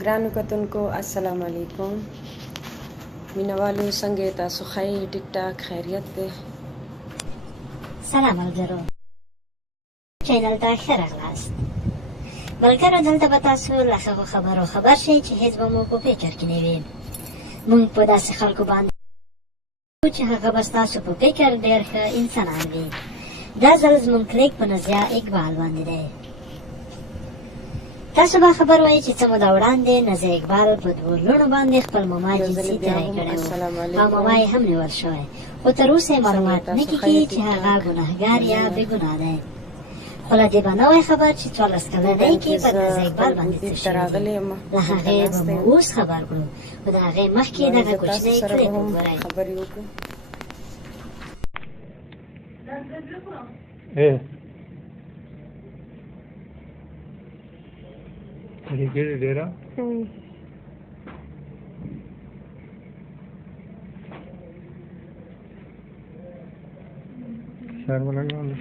ګرانو کتونکو السلام علیکم مینوالو څنګه تاسو ښه ټیک ټاک خیریت دی سلام ملګرو چینل ته ښه راغلاست ملګرو دلته به تاسو له هغو خبرو خبر شئ چې هېڅ به مو په فکر کې نه وي موږ په داسې خلکو باندې چې هغه به ستاسو په فکر ډېر ښه انسانان وي دا ځل زموږ کلیک په نزیه اقبال باندې دی تاسو به خبر وایئ چې څه موده وړاندې نزیه اقبال په دوو لوڼو باندې خپل ماما جنسي تېری کړی و او ماما یې هم نیول شوی خو تر اوسه یې معلومات نه کېږي چې هغه ګناهګار یا بې ګناه دی خو له دې به نه وای خبر چې 14 کلنۍ کې په نزیه اقبال باندې څه شوي له هغې به مو اوس خبر کړو خو د هغې مخکې دغه کوچنی کلیپ وګورئ Kiri dera. Shar में लगे वाले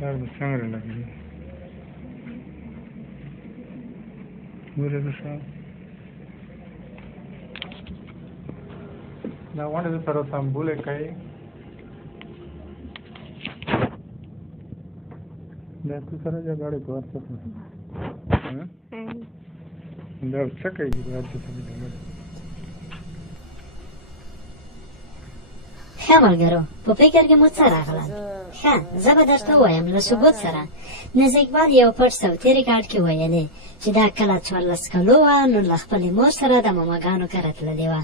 shar में संग लगे मेरे तो shar ना वांटे तो सरो तांबूले कई ना तो सरो जा गाड़ी को आता है دا څه کوي راځي ته ښه ملګرو په فکر کې مو څه راغله ښه زه به درته ووایم له ثبوت سره نزیه اقبال یو پټ صوتي ریکارډ کې ویلې چې دا کله 14 کلو وه نو له خپلې مور سره د ماماګانو کره تللې وه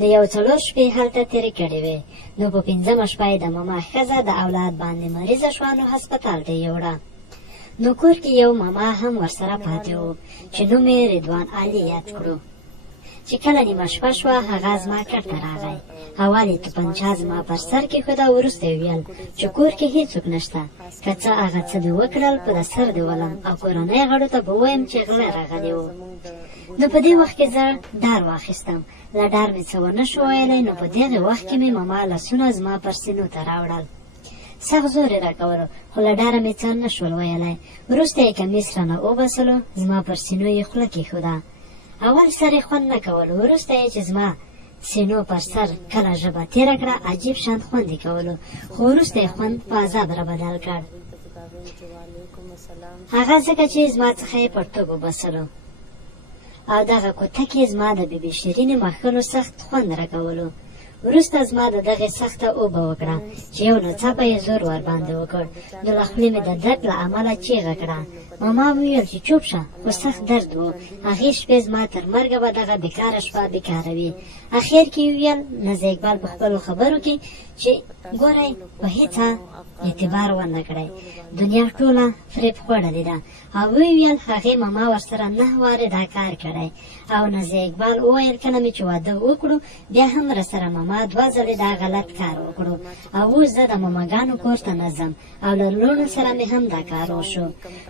د یو 4 شپې هلته تېرې کړې وې نو په 5مه شپه یې د ماما ښځه د اولاد باندې مریضه شوه نو هسپتال ته یې وړه نو کور کې یو ماما هم ورسره پاتې و چې نوم یې رضوان علي یاد کړو چې کله نیمه شپه شوه هغه زما کټ ته راغی اول یې توپنچه زما پر سر کېښوده وروسته یې ویل چې کور کې هېڅوک نشته که څه هغه څه دې وکړل په د سر دې ولم او کورنۍ غړو ته به ووایم چې غله راغلی و نو په دې وخت کې زه ډار واخیستم له ډار مې څه ونه شو ویلی نو په دغې وخت کې مې ماما لاسونه زما پر سینو ته راوړل سخت زور یې راکولو خو له ډاره مې څه نه شول ویلی وروسته یې کمیس رانه وباسلو زما پر سینو یې خوله کېښوده اول سر یې خوند نه کولو وروسته یې چې زما سینو پر سر کله ژبه تېره کړه عجیب شان خوند یې کولو خو وروسته یې خوند په عذاب را بدل کړ هغه ځکه چې زما څخه یې پرتوګ وباسلو او دغه کوټه کې زما د بې بې شیرینې مښلو سخت خوند راکولو وروسته زما د دغې سخته اوبه وکړه چې یو ناڅاپه یې زور ورباندې وکړ نو له خولې مې د درد له امله چیغه کړه ماما وویل چې چوپ شه خو سخت درد و هغې شپې زما تر مرګه به دغه بېکاره شپه بېکاره وي اخر کې ویل نزیه اقبال په خپلو خبرو کې چې ګورئ په هېڅ اعتبار ونه کړی دنیا ټوله فریب خوړلې ده او ویل هغې ماما ورسره 9 وارې دا کار کړی او نزیه اقبال وویل کله مې چې واده وکړو بیا هم راسره ماما 2 ځلې دا غلط کار وکړو او اوس زه د ماماګانو کور ته نه ځم او له لوڼو سره مې هم دا کار وشو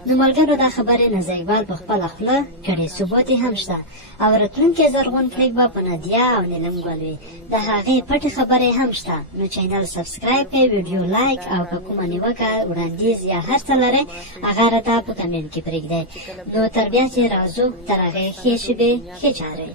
نو ملګرو دا خبرې نزیه اقبال په خپله خوله کړې ثبوت یې هم شته او راتلونکی زرغون کلیک به په نادیه او نیلم ګل وي د هغې پټې خبرې هم شته نو چینل سبسکرایب کړئ ویډیو لایک او که کومه نیوکه وړاندیز یا هر څه لرئ هغه راته په کمنټ کې پرېږدئ نو تر بیا چې راځو تر هغې ښې شېبې ښې چارې